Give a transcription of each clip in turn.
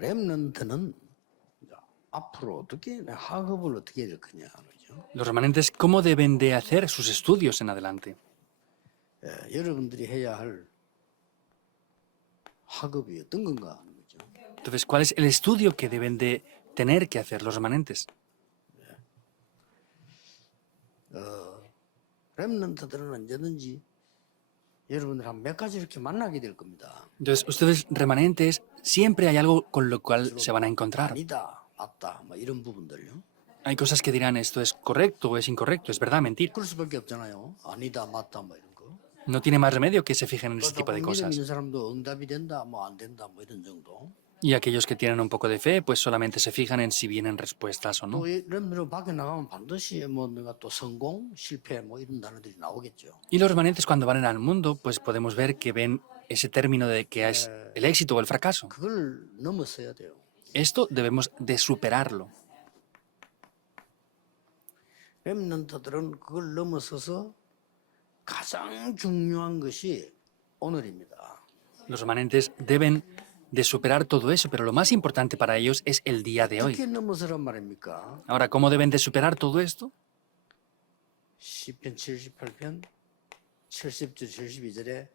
렘넌트는 앞으로 어떻게 학업을 어떻게 해야 될 거냐 그죠? Los remanentes, ¿cómo deben de hacer sus estudios en adelante? 여러분들이 해야 할 학업이 어떤 건가 하는 거죠. Entonces, ¿cuál es el estudio que deben de tener que hacer los remanentes? 렘넌트들은 언제든지 여러분들랑 몇 가지 이렇게 만나게 될 겁니다. Entonces, ustedes remanentes, siempre hay algo con lo cual se van a encontrar. 아니다, 맞다, 뭐 이런 부분들요. Hay cosas que dirán esto es correcto o es incorrecto, es verdad, mentir. 그럴 수밖에 없잖아요. 아니다, 맞다, 뭐 이런 거. No tiene más remedio que se fijen en ese tipo de 조금 믿음 cosas. 있는 사람도 응답이 된다, 뭐 안 된다, 뭐 이런 정도. Y aquellos que tienen un poco de fe, pues solamente se fijan en si vienen respuestas o no. 또 렘넌트로 밖에 나가면 반드시 뭐 내가 또 성공, 실패, 뭐 이런 단어들이 나오겠죠. Y los remanentes cuando van al mundo, pues podemos ver que ven ese término de que es el éxito o el fracaso. 그걸 넘어서야 돼요. Esto debemos de superarlo. 렘넌트들은 그걸 넘어서서 가장 중요한 것이 오늘입니다. Los remanentes deben de superar todo eso, pero lo más importante para ellos es el día de hoy. 어떻게 넘어서란 말입니까? Ahora, ¿cómo deben de superar todo esto? 시편 78편 70절 72절에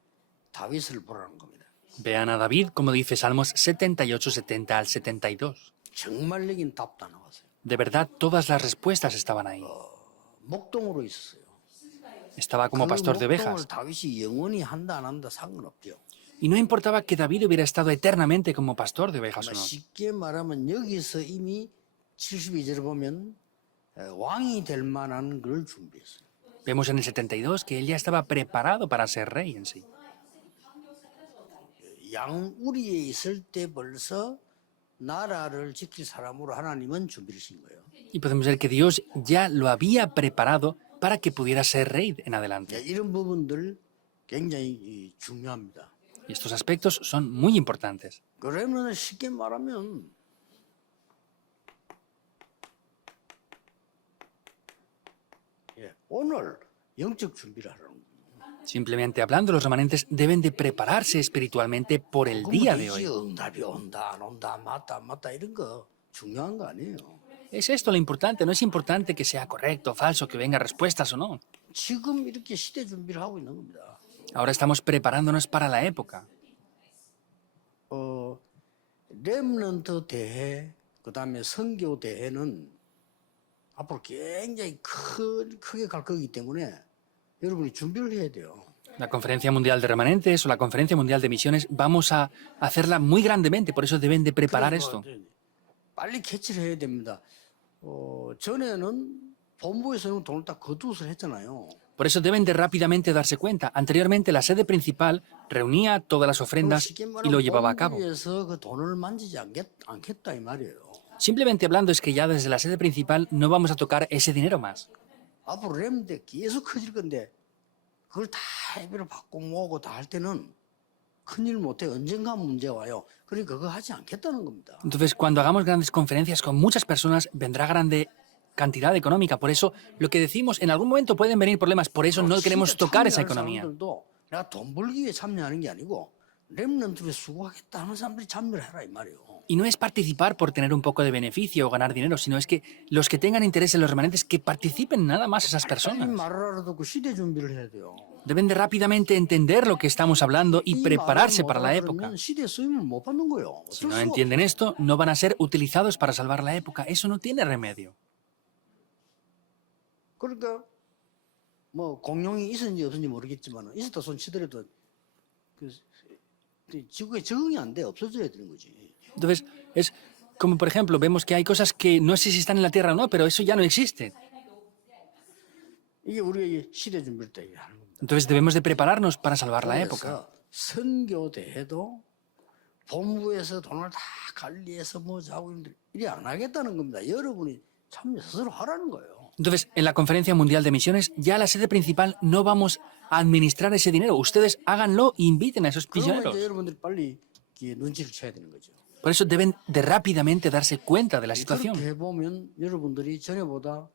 다윗을 보라는 겁니다. Vean a David, como dice Salmos 78, 70 al 72. 정말적인 답도 나왔어요. De verdad, todas las respuestas estaban ahí. 목동으로 있었어요. Estaba como pastor de 목동을 ovejas. 다윗이 영원히 한다 안 한다 상관없죠. Y no importaba que David hubiera estado eternamente como pastor de ovejas o no. 쉽게 말하면 여기서 이미 72절을 보면 왕이 될 만한 걸 준비했어요. Vemos en el 72 que él ya estaba preparado para ser rey en sí. 양우리에 있을 때 벌써 나라를 지킬 사람으로 하나님은 준비를 신 거예요. Y podemos ver que Dios ya lo había preparado para que pudiera ser rey en adelante. 이런 부분들 굉장히 중요합니다. Y estos aspectos son muy importantes. 그러면 쉽게 말하면 오늘 영적 준비를 하라는 거예요. Simplemente hablando, los remanentes deben de prepararse espiritualmente por el día de hoy. 응답이 온다 안 온다 맞다 안 맞다 이런 거 중요한 거 아니에요. Es esto lo importante, no es importante que sea correcto o falso, que venga respuestas o no. 지금 이렇게 시대 준비를 하고 있는 겁니다. Ahora estamos preparándonos para la época. 렘넌트 대회 그다음에 선교 대회는 앞으로 굉장히 크게 갈 거기 때문에 여러분이 준비를 해야 돼요. La Conferencia Mundial de Remanentes o la Conferencia Mundial de Misiones vamos a hacerla muy grandemente, por eso deben de preparar esto. 빨리 캐치를 해야 됩니다. 전에는 본부에서는 돈을 딱 거두어서 했잖아요. Por eso deben de rápidamente darse cuenta. Anteriormente la sede principal reunía todas las ofrendas y lo llevaba a cabo. 본부에서 그 돈을 만지지 않겠다 이 말이에요. Simplemente hablando es que ya desde la sede principal no vamos a tocar ese dinero más. 앞으로 렘때 계속 커질 건데 그걸 다 예배를 받고 모으고 다 할 때는 큰일 못해. 언젠가 문제 와요. 그러니까 그거 하지 않겠다는 겁니다. Entonces, cuando hagamos grandes conferencias con muchas personas, vendrá grande cantidad económica. Por eso, lo que decimos, en algún momento pueden venir problemas. Por eso no queremos tocar esa economía. 사람들도 내가 돈 벌기 위해 참여하는 게 아니고 렘넌트에 수고하겠다 하는 사람들이 참여를 해라 이 말이에요. Y no es participar por tener un poco de beneficio o ganar dinero, sino es que los que tengan interés en los remanentes, que participen nada más esas 이 personas. 말을 알아듣고 시대 준비를 해야 돼요. Deben de rápidamente entender lo que estamos hablando y 이 prepararse 말을 para la 못 época. 알아들으면 시대 쓰임을 못 받는 거예요. Si 어쩔 no 수가 entienden esto, no van a ser utilizados para salvar la época. Eso no tiene remedio. 그러니까 뭐 공룡이 있었는지 없었는지 모르겠지만 있었다 손 치더라도 그 지구에 적응이 안 돼. 없어져야 되는 거지. Entonces, es como, por ejemplo, vemos que hay cosas que no sé si están en la Tierra o no, pero eso ya no existe. 이게 우리가 시대 준비를 때 하는 겁니다. Entonces debemos de prepararnos para salvar la época. 그래서 선교 대회도 본부에서 돈을 다 관리해서 뭐 자고 있는데 이래 안 하겠다는 겁니다. 여러분이 참여 스스로 하라는 거예요. Entonces, en la Conferencia Mundial de Misiones, ya la sede principal no vamos a administrar ese dinero. Ustedes háganlo e inviten a esos 그러면 misioneros. 이제 여러분들이 빨리 눈치를 채야 되는 거죠. Por eso deben de rápidamente darse cuenta de la situación. 그렇게 해보면 여러분들이 전에보다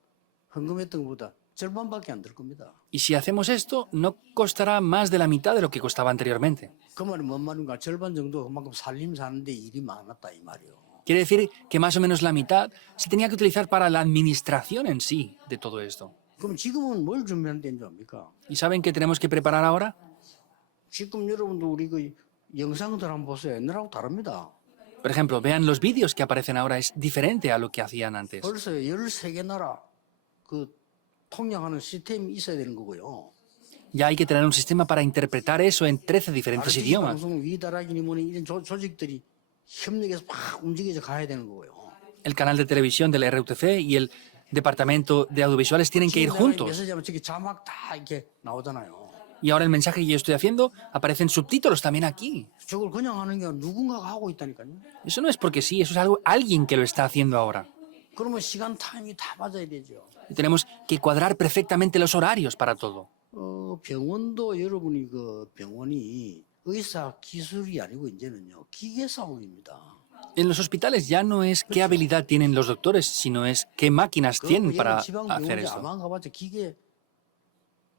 헌금했던 것보다 절반밖에 안 들 겁니다. Y si hacemos esto, no costará más de la mitad de lo que costaba anteriormente. 그 말이 뭔 말인가? 절반 정도 그만큼 살림 사는데 일이 많았다 이 말이요. Quiere decir que más o menos la mitad se tenía que utilizar para la administración en sí de todo esto. 그럼 지금은 뭘 준비하는 데인 줄 압니까? ¿Y saben qué tenemos que preparar ahora? 지금 여러분도 우리 그 영상들 한번 보세요. 옛날하고 다릅니다. Por ejemplo, vean los vídeos que aparecen ahora, es diferente a lo que hacían antes. 벌써 13개 나라 그 통역하는 시스템이 있어야 되는 거고요. Ya hay que tener un sistema para interpretar eso en 13 diferentes RTC idiomas. 방송 위다락이니 뭐니 이런 조직들이 협력해서 막 움직여서 가야 되는 거고요. El canal de televisión del RUTC y el departamento de audiovisuales tienen que ir 지금 내가 juntos. 메시지하면 저기 자막 다 이렇게 나오잖아요. Y ahora el mensaje que yo estoy haciendo aparecen subtítulos también aquí. 저걸 그냥 하는 게 누군가가 하고 있다니까요. Eso no es porque sí, eso es algo alguien que lo está haciendo ahora. 그러면 시간 타임이 다 맞아야 되죠. Y tenemos que cuadrar perfectamente los horarios para todo. 병원도 여러분이 그 병원이 의사 기술이 아니고 이제는요 기계 싸움입니다. En los hospitales ya no es qué habilidad tienen los doctores, sino es qué máquinas tienen para 지방 hacer 병원에 esto. 아마 가봤자 기계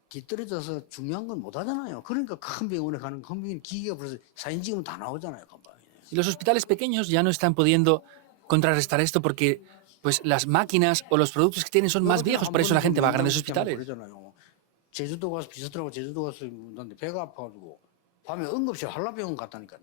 뒤떨어져서 중요한 건 못 하잖아요. 그러니까 큰 병원에 가는 큰 병원 기계가 벌써 사진 찍으면 다 나오잖아요. 금방. Y los hospitales pequeños ya no están pudiendo contrarrestar esto porque pues, las máquinas o los productos que tienen son más viejos, por eso la gente va a grandes hospitales. 그러잖아요. 제주도 가서 비슷하고 제주도 가서 근데 배가 아파가지고 밤에 응급실 한라병원 갔다니까요.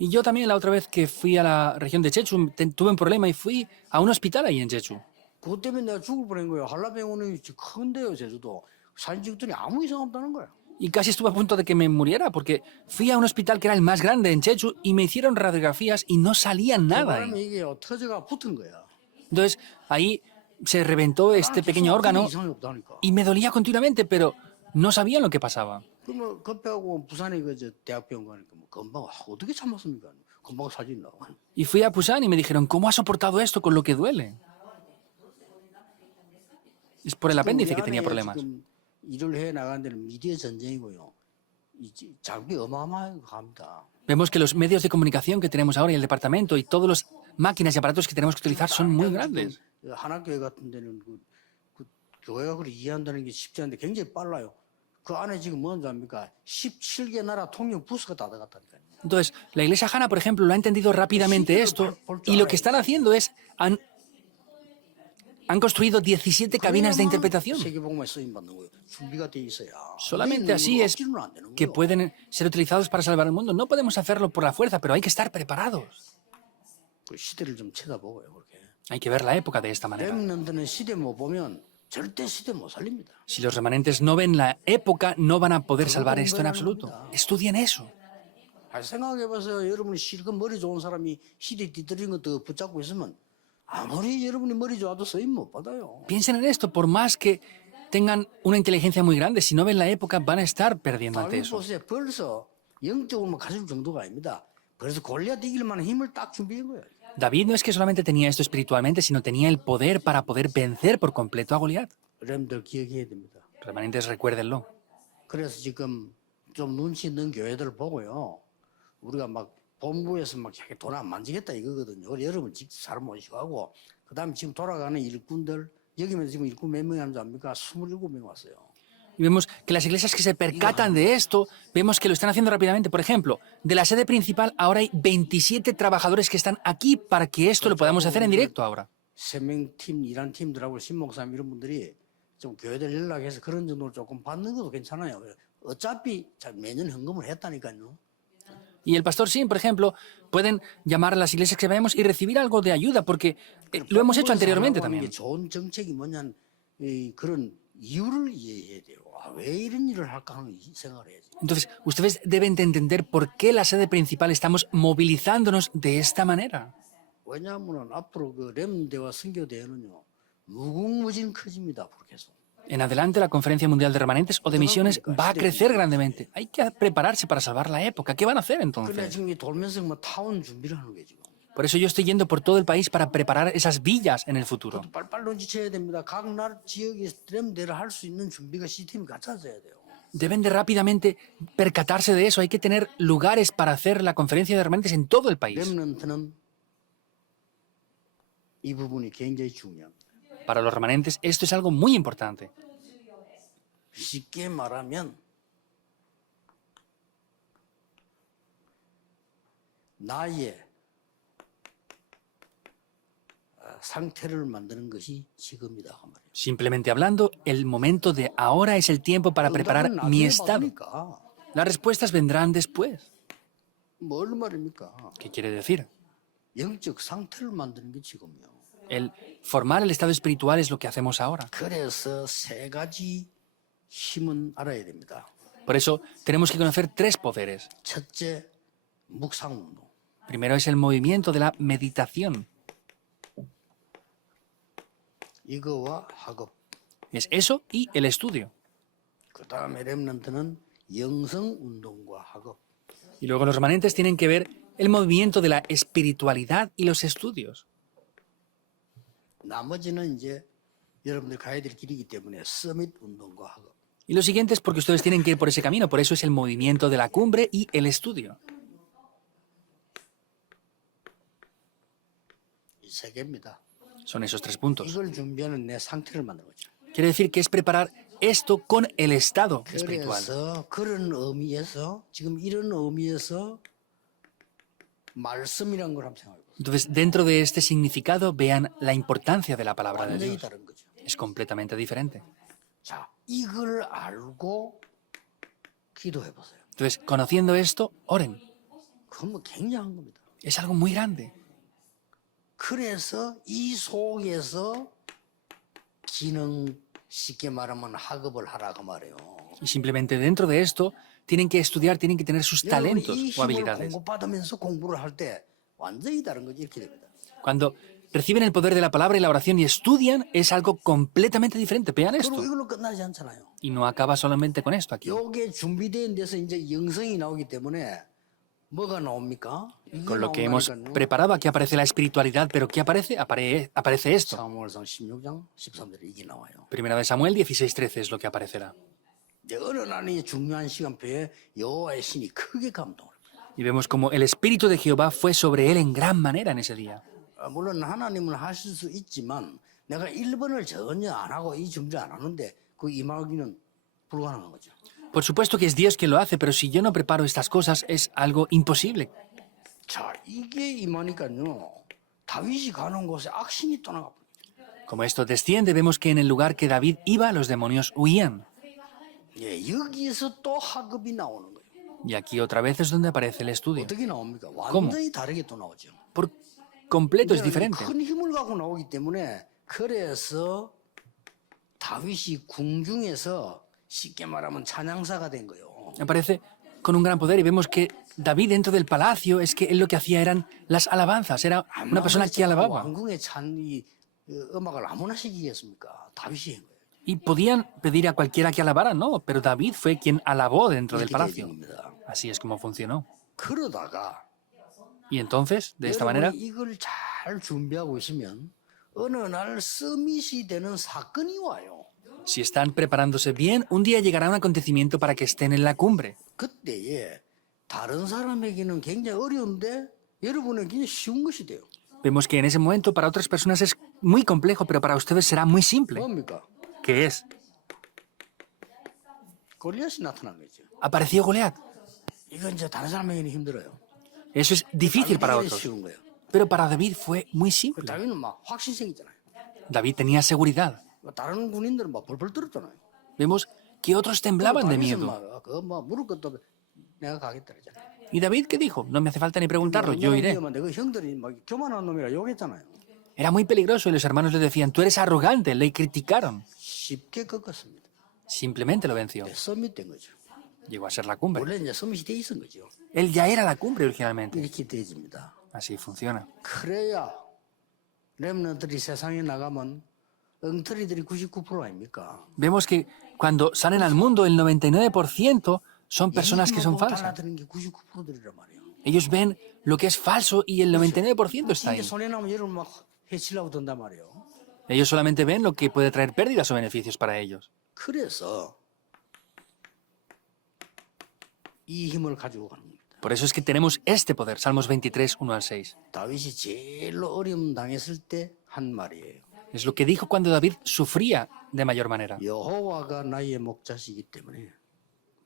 Y yo también la otra vez que fui a la región de Jechu tuve un problema y fui a un hospital ahí en Jechu. 그것 때문에 내가 죽을 뻔한 거예요. 한라병원이 큰데요, 제주도. 사진 찍더니 아무 이상 없다는 거야. Y casi estuve a punto de que me muriera porque fui a un hospital que era el más grande en Jechu y me hicieron radiografías y no salía nada 그러면 ahí. 이게 터져가 붙은 거야. Entonces ahí se reventó este pequeño órgano 이상이 없다니까. y me dolía continuamente, pero no sabían lo que pasaba. 그러면 급하고 부산에 그저 대학병원 가니까 뭐 금방 어떻게 참았습니까? 금방 사진 나와. Y fui a Pusan y me dijeron, ¿cómo has soportado esto con lo que duele? Es por el apéndice que tenía problemas. 지금 일을 해 나가는 데는 미디어 전쟁이고요. 이 자극이 어마어마합니다. Vemos que los medios de comunicación que tenemos ahora y el departamento y todas las máquinas y aparatos que tenemos que utilizar son muy grandes. 하나교회 같은 데는 그 교회가 그걸 이해한다는 게 쉽지 않은데 굉장히 빨라요. 그 안에 지금 뭔지 압니까? 17개 나라 통역 부스가 다 들어갔다니까요. Entonces, la iglesia Hana, por ejemplo, lo ha entendido rápidamente esto y lo que están haciendo es, han construido 17 cabinas de interpretación. 세계복음에 쓰임 받는 거예요. 준비가 돼 있어야. Solamente así es que pueden ser utilizados para salvar el mundo. No podemos hacerlo por la fuerza, pero hay que estar preparados. 그 시대를 좀 쳐다보고요. 그렇게. Hay que ver la época de esta manera. 렘넌트는 시대 못 보면 절대 시대 못 살립니다. Si los remanentes no ven la época, no van a poder salvar esto en absoluto. Estudien eso. 생각해보세요. 여러분이 실컷 머리 좋은 사람이 시대 뒤떨어진 것도 붙잡고 있으면 아무리 여러분이 머리 좋아도 쓰임 못 받아요. Piensen en esto, por más que tengan una inteligencia muy grande, si no ven la época, van a estar perdiendo ante 다윗 eso. 보세요. 벌써 영적으로만 가질 정도가 아닙니다. 그래서 골리앗 이길 만한 힘을 딱 준비한 거예요. David no es que solamente tenía esto espiritualmente, sino tenía el poder para poder vencer por completo a Goliat. 여러분들 기억해야 됩니다. Remanentes, recuérdenlo. 그래서 지금 좀 눈치 있는 교회들 보고요. 우리가 막 본부에서 막 돈 안 만지겠다 이거거든요. 우리 여러분 직접 사람 모시고 하고 그다음에 지금 돌아가는 일꾼들 여기면 지금 일꾼 몇 명이 하는지 압니까? 27명 왔어요. Y vemos que las iglesias que se percatan de esto, vemos que lo están haciendo rápidamente. Por ejemplo, de la sede principal ahora hay 27 trabajadores que están aquí para que esto lo podamos hacer en directo ahora. 세명팀 일한 팀들하고 신목사님 이런 분들이 좀 교회들 연락해서 그런 정도로 조금 받는 것도 괜찮아요. 어차피 매년 헌금을 했다니까요. Y el pastor Sim, por ejemplo, pueden llamar a las iglesias que vayamos y recibir algo de ayuda, porque lo hemos hecho anteriormente también. 좋은 정책이 뭐냐는 그런 이유를 이해해야 돼요. 왜 이런 일을 할까 하는 생각을 해야지. Entonces, ustedes deben de entender por qué la sede principal estamos movilizándonos de esta manera. 왜냐하면 앞으로 그 렘대와 선교대회는요 무궁무진 커집니다. 계속. En adelante, la Conferencia Mundial de Remanentes o de Misiones va a crecer grandemente. Hay que prepararse para salvar la época. ¿Qué van a hacer 그래 entonces? 지금 이 돌면서 뭐 타운 준비를 하는 게 지금. Por eso yo estoy yendo por todo el país para preparar esas villas en el futuro. 그것도 빨빨 눈치채야 됩니다. 각 나라 지역에 렘대를 할 수 있는 준비가 시스템이 갖춰져야 돼요. Deben de rápidamente percatarse de eso. Hay que tener lugares para hacer la Conferencia de Remanentes en todo el país. 렘넌트는 이 부분이 굉장히 중요합니다. Para los remanentes esto es algo muy importante. 쉽게 말하면 나의 상태를 만드는 것이 지금이다 그 말이에요. Simplemente hablando, el momento de ahora es el tiempo para preparar 응답은 mi 나중에 estado. 받으니까. Las respuestas vendrán después. 뭘 말입니까? ¿Qué quiere decir? 영적 상태를 만드는 게 지금이요. El formar el estado espiritual es lo que hacemos ahora. 그래서 세 가지 힘은 알아야 됩니다. Por eso tenemos que conocer tres poderes. 첫째, 묵상 운동. Primero es el movimiento de la meditación. 이거와 학업. Es eso y el estudio. 그 다음에 렘넌트는 영성 운동과 학업. Y luego los remanentes tienen que ver el movimiento de la espiritualidad y los estudios. 나머지는 이제 여러분들 가야 될 길이기 때문에 서밋 운동과 학업. Y lo siguiente es porque ustedes tienen que ir por ese camino, por eso es el movimiento de la cumbre y el estudio. 이 세 개입니다. Son esos tres puntos. 이걸 준비하는 내 상태를 만드는 거죠. Quiere decir que es preparar esto con el estado espiritual. 그래서 그런 의미에서 지금 이런 의미에서 말씀이란 걸 한번 생각해 보세요. Entonces, dentro de este significado, vean la importancia de la palabra de 완전히 Dios. 다른 거죠. Es completamente diferente. 자, 이걸 알고 기도해 보세요. Entonces, conociendo esto, oren. 그건 뭐 굉장한 겁니다. Es algo muy grande. 그래서 이 속에서 기능 쉽게 말하면 학업을 하라고 말해요. Y simplemente dentro de esto, tienen que estudiar, tienen que tener sus 여러분이 이 talentos o 힘을 habilidades. 공급받으면서 공부를 할 때 완전히 다른 거지 이렇게 됩니다. Cuando reciben el poder de la palabra y la oración y estudian, es algo completamente diferente. Vean esto. 그리고 이걸로 끝나지 않잖아요. Y no acaba solamente con esto aquí. 요게 준비된 데서 이제 영성이 나오기 때문에 뭐가 나옵니까? 이게 Con lo que hemos 나온다니까요. preparado, aquí aparece la espiritualidad, pero ¿qué aparece? Aparece esto. 사무엘상 16장 13절에 이게 나와요. Primera de Samuel 16:13 es lo que aparecerá. 이제 어느 날이 중요한 시간표에 여호와의 신이 크게 감동을. Y vemos como el espíritu de Jehová fue sobre él en gran manera en ese día. 물론 하나님은 하실 수 있지만 내가 1번을 전혀 안 하고 이 준비를 안 하는데 그 임하기는 불가능한 거죠. Por supuesto que es Dios quien lo hace, pero si yo no preparo estas cosas es algo imposible. 자, 이게 임하니까요. 다윗이 가는 곳에 악신이 떠나가 버려요. Como esto desciende, vemos que en el lugar que David iba, los demonios huían. 예, 여기에서 또 학업이 나오는 거예요. Y aquí otra vez es donde aparece el estudio. 어떻게 나옵니까? 완전히 다르게 또 나오죠. Por completo es 이제 diferente. 큰 힘을 갖고 나오기 때문에 그래서 다윗이 궁중에서 쉽게 말하면 찬양사가 된 거예요. Aparece con un gran poder y vemos que David dentro del palacio es que él lo que hacía eran las alabanzas, era una persona que alababa. 왕궁의 찬이 음악을 아무나 시키겠습니까? 다윗이 한 거예요. Y podían pedir a cualquiera que alabara, no, pero David fue quien alabó dentro del 이렇게 palacio. 되는 겁니다. Así es como funcionó. 그러다가 Y entonces, de esta manera, 여러분이 이걸 잘 준비하고 있으면 어느 날 서밋이 되는 사건이 와요. si están preparándose bien, un día llegará un acontecimiento para que estén en la cumbre. 그때에 다른 사람에게는 굉장히 어려운데 여러분에게는 쉬운 것이 돼요. Vemos que en ese momento para otras personas es muy complejo, pero para ustedes será muy simple. 뭡니까? ¿Qué es? 골리앗이 나타난 거죠. Apareció Goliat. 이건 이제 다른 사람에게는 힘들어요. Eso es difícil para 다윗에게는 otros. 쉬운 거예요. Pero para David fue muy 그 simple. 다윗은 막 확신성 있잖아요. David tenía seguridad. 다른 군인들은 막 벌벌 떨었잖아요. Vemos que otros temblaban de 다윗은 miedo. 막그뭐 물을 것도 내가 가겠다 그러잖아요. ¿Y David qué dijo? No me hace falta ni preguntarlo, yo iré. 그 형들이 막 교만한 놈이라 욕했잖아요. Era muy peligroso y los hermanos le decían, tú eres arrogante, le criticaron. 쉽게 꺾었습니다. Simplemente lo venció. 서밋 된 거죠. Llegó a ser la cumbre. 원래 이제 서밋이 돼 있은 거죠. Él ya era la cumbre originalmente. 이렇게 되집니다. Así funciona. 그래야 렘넌트들이 세상에 나가면 엉터리들이 99% 아닙니까? Vemos que cuando salen al mundo el 99% son personas que son falsas. 달라드는 게 99%들이란 말이에요. Ellos ven lo que es falso y el 99% está 이게 ahí. 손해 나면 여러분 막 해치려고 든단 말이에요. Ellos solamente ven lo que puede traer pérdidas o beneficios para ellos. 그래서 이 힘을 가지고 가는 겁니다. Por eso es que tenemos este poder, Salmos 23, 1 al 6. 다윗이 제일로 어려움 당했을 때 한 말이에요. Es lo que dijo cuando David sufría de mayor manera, 여호와가 나의 목자시기 때문에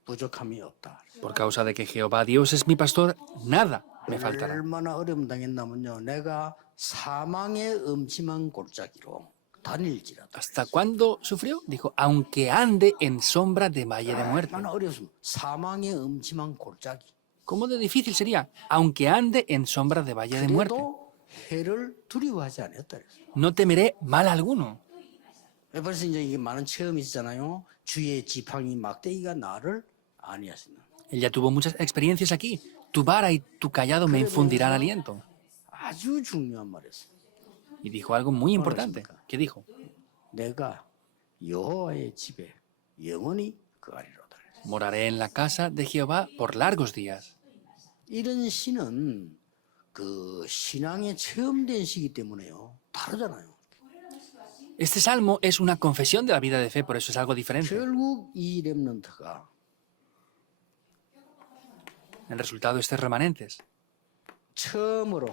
부족함이 없다. por causa de que Jehová Dios es mi pastor, nada me faltará. 얼마나 어려움 당했냐면요. 내가 사망의 음침한 골짜기로 다닐지라도. ¿Hasta cuándo sufrió? Dijo, aunque ande en sombra de valle de muerte. 얼마나 어려웠습니다. 사망의 음침한 골짜기. ¿Cómo de difícil sería? Aunque ande en sombra de valle de muerte. 그래도 해를 두려워하지 않았다 그랬어요. No temeré mal alguno. 벌써 이제 이게 많은 체험이 있잖아요. 주의 지팡이 막대기가 나를 안위하시는. Él ya tuvo muchas experiencias aquí. Tu vara y tu callado me infundirán aliento. 아주 중요한 말이었어요. Y dijo algo muy importante. ¿Qué dijo? 내가 여호와의 집에 영원히 거하리로다. Moraré en la casa de Jehová por largos días. 이런 시는 그 신앙의 체험된 시기 때문에요. 다르잖아요. Este salmo es una confesión de la vida de fe, por eso es algo diferente. 결국 이 렘넌트가 El resultado de estos remanentes 처음으로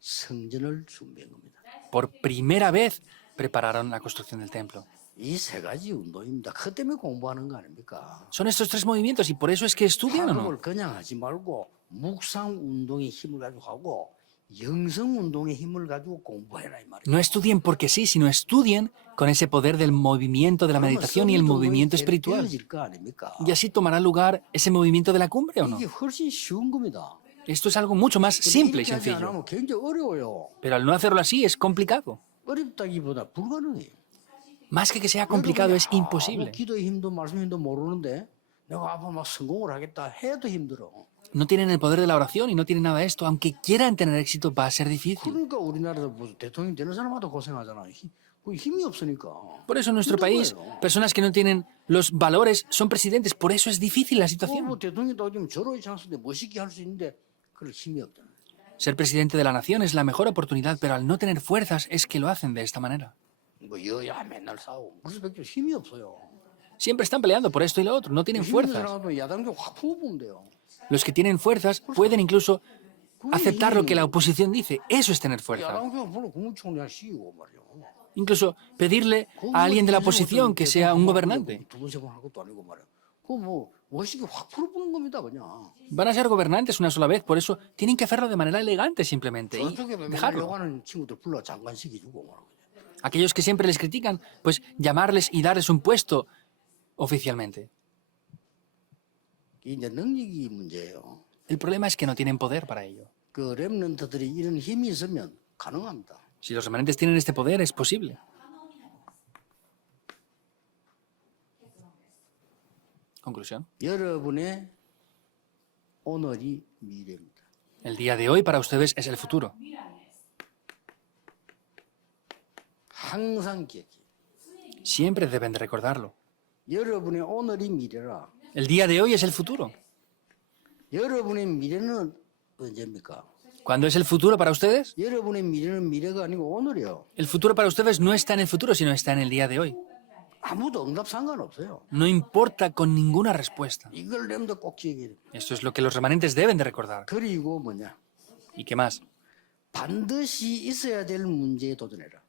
성전을 준비한 겁니다. por primera vez prepararon la construcción del templo. 이 세 가지 운동입니다. 그 때문에 공부하는 거 아닙니까? Son estos tres movimientos y por eso es que estudian o no. 학업을 그냥 하지 말고 묵상 운동의 힘을 가지고 하고 영성 운동의 힘을 가지고 공부해라 이 말이에요. No estudien porque sí, sino estudien con ese poder del movimiento de la meditación y el movimiento espiritual. 되어질 거 아닙니까? Y así tomará lugar ese movimiento de la cumbre o no. 이게 훨씬 쉬운 겁니다. Esto es algo mucho más simple y 이렇게 하지 sencillo. 않으면 굉장히 어려워요. Pero al no hacerlo así es complicado. 어렵다기보다 불가능해요. Más que sea complicado, es imposible. 기도의 힘도 말씀의 힘도 모르는데 내가 앞으로 막 성공을 하겠다 해도 힘들어. No tienen el poder de la oración y no tienen nada de esto. Aunque quieran tener éxito, va a ser difícil. 그러니까 우리나라도 뭐 대통령 되는 사람마다 고생하잖아. 힘이 없으니까. Por eso en nuestro país, personas que no tienen los valores son presidentes. Por eso es difícil la situación. 뭐 대통령도 좀 저로의 찬스인데 멋있게 할 수 있는데 그럴 힘이 없잖아. Ser presidente de la nación es la mejor oportunidad, pero al no tener fuerzas es que lo hacen de esta manera. 뭐 여야 맨날 싸우고 무슨 밖에 힘이 없어요. Siempre están peleando por esto y lo otro. No tienen 힘 있는 fuerzas. 사람은 야당도 확 풀어보면 돼요. Los que tienen fuerzas pueden incluso aceptar lo que la oposición dice. Eso es tener fuerza. 야당도 물론 국무총리가 시기고 말이요. Incluso pedirle a alguien de la oposición que sea un gobernante. 두번 세번 할 것도 아니고 말이야. 그뭐 멋있게 확 풀어보는 겁니다 그냥. Van a ser gobernantes una sola vez, por eso tienen que hacerlo de manera elegante simplemente y 저쪽에 맨날 dejarlo. 욕하는 친구들 불러 장관 시켜주고 말하고. Aquellos que siempre les critican, pues llamarles y darles un puesto oficialmente. 이제 능력이 문제예요. El problema es que no tienen poder para ello. 그 렘넌트들이 이런 힘이 있으면 가능합니다. Si los remanentes tienen este poder, es posible. Conclusión. 여러분의 오늘이 미래입니다. El día de hoy para ustedes es el futuro. 항상 기억해. Siempre deben de recordarlo. 여러분의 오늘이 미래라. El día de hoy es el futuro. 여러분의 미래는 언제입니까? ¿Cuándo es el futuro para ustedes? 여러분의 미래는 미래가 아니고 오늘이요. El futuro para ustedes no está en el futuro, sino está en el día de hoy. 아무도 응답 상관없어요. No importa con ninguna respuesta. 이걸 렘도 꼭 기억해야 돼. Esto es lo que los remanentes deben de recordar. 그리고 뭐냐? ¿Y qué más? 반드시 있어야 될 문제에 도전해라.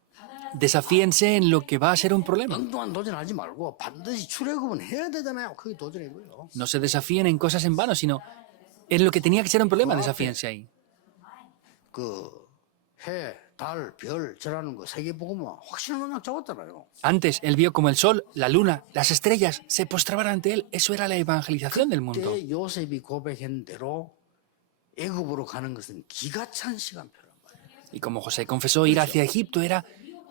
Desafíense en lo que va a ser un problema. 엉뚱한 도전하지 말고 반드시 출애굽은 해야 되잖아요. 그게 도전이고요. No se desafíen en cosas en vano, sino en lo que tenía que ser un problema, desafíense ahí. 그 해, 달, 별, 저라는 거 세계 보고만 확실한 언약 잡았잖아요. Antes, él vio como el sol, la luna, las estrellas se postraban ante él. Eso era la evangelización del mundo. 그때 요셉이 고백한 대로 애굽으로 가는 것은 기가 찬 시간표란 말이에요. Y como José confesó, ir hacia Egipto era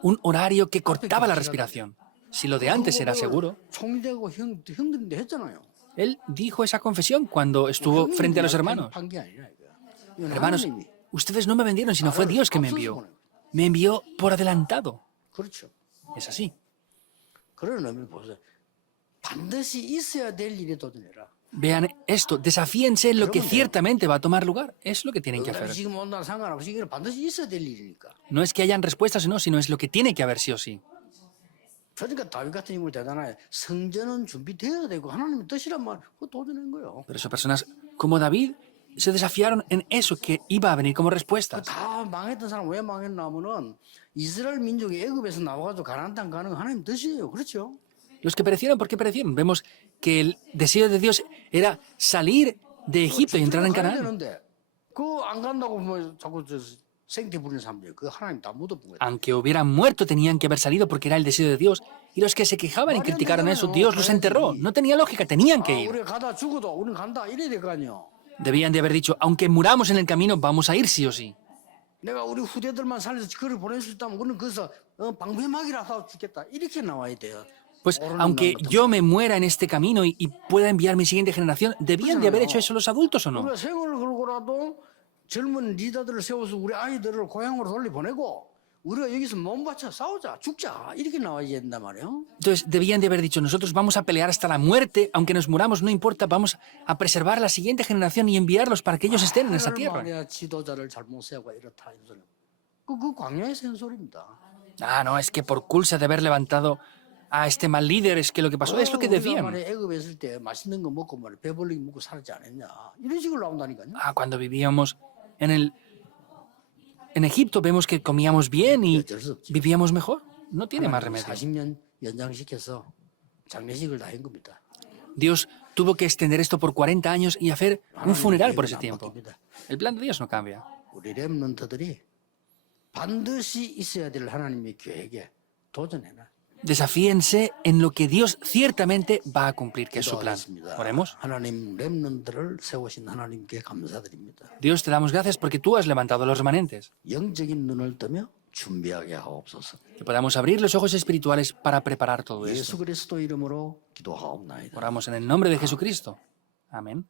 un horario que cortaba la respiración. Si lo de antes era seguro, 총리되고 형들인데 했잖아요. él dijo esa confesión cuando estuvo frente a los hermanos. 판게 아니라 이거. Hermanos, 하나님이. ustedes no me vendieron, sino fue Dios que me envió. Me envió por adelantado. 그렇죠. Es así. 그런 의미를 보세요. 반드시 있어야 될 일에 도전해라. Vean esto, desafíense en lo que ciertamente va a tomar lugar. Es lo que tienen que 응답이 hacer. 지금 온다는 상관없이 이건 반드시 있어야 될 일이니까. No es que hayan respuestas o no, sino es lo que tiene que haber sí o sí. 그러니까 다윗 같은 인물 대단해. 성전은 준비되어야 되고 하나님의 뜻이란 말 그거 도전한 거예요. Por eso personas como David se desafiaron en eso que iba a venir como 그 respuesta. 다 망했던 사람 왜 망했냐면은 이스라엘 민족이 애굽에서 나와가지고 가나안 땅 가는 거 하나님 뜻이에요. 그렇죠? Los que perecieron, ¿por qué perecieron? Vemos que el deseo de Dios era salir de Egipto y entrar en 가야 Canaán. 되는데 그 안 간다고 뭐 자꾸 저 생태 부리는 사람들 그 하나님 다 묻어본 거예요. Aunque hubieran muerto, tenían que haber salido porque era el deseo de Dios. Y los que se quejaban y criticaron eso, Dios los enterró. No tenía lógica, tenían que ir. 우리가 가다 죽어도 우리는 간다 이래야 될 거 아니에요. Debían de haber dicho, aunque muramos en el camino, vamos a ir sí o sí. 내가 우리 후대들만 살려서 그를 보낼 수 있다면 우리는 거기서 방패막이라도 죽겠다 이렇게 나와야 돼요. Pues aunque yo me muera en este camino y pueda enviar mi siguiente generación, ¿debían de haber hecho eso los adultos o no? 우리가 생을 걸고라도 젊은 리더들을 세워서 우리 아이들을 고향으로 돌려보내고 우리가 여기서 몸 바쳐 싸우자 죽자 이렇게 나와야 된단 말이에요. Entonces debían de haber dicho, nosotros vamos a pelear hasta la muerte, aunque nos muramos, no importa, vamos a preservar la siguiente generación y enviarlos para que ellos estén en esa tierra. 말이야 지도자를 잘못 세우고 이렇다 이런 소리. 그 광야에서 한 소리입니다. Ah, no, es que por culpa de haber levantado a este mal líder, es que lo que pasó es lo que 우리가 decían. 말이야 애굽에 있을 때 맛있는 거 먹고 말이야 배불리게 먹고 살지 않았냐 이런 식으로 나온다니까요. Ah, cuando vivíamos en Egipto vemos que comíamos bien y 어쩔 수 없지. vivíamos mejor. No tiene más remedio. 40년 연장시켜서 장례식을 다 한 겁니다. Dios tuvo que extender esto por 40 años y hacer un funeral por ese 안 tiempo. 바뀝니다. El plan de Dios no cambia. 우리 렘넌트들이 반드시 있어야 될 하나님의 계획에 도전해라. Desafíense en lo que Dios ciertamente va a cumplir, que es su plan. 기도하겠습니다. Oremos. 하나님 렘넌트를 세우신 하나님께 감사드립니다. Dios, te damos gracias porque tú has levantado a los remanentes. 영적인 눈을 뜨며 준비하게 하옵소서. Que podamos abrir los ojos espirituales para preparar todo esto. 예수 그리스도 이름으로 기도하옵나이다. Oramos en el nombre de Jesucristo. Amén.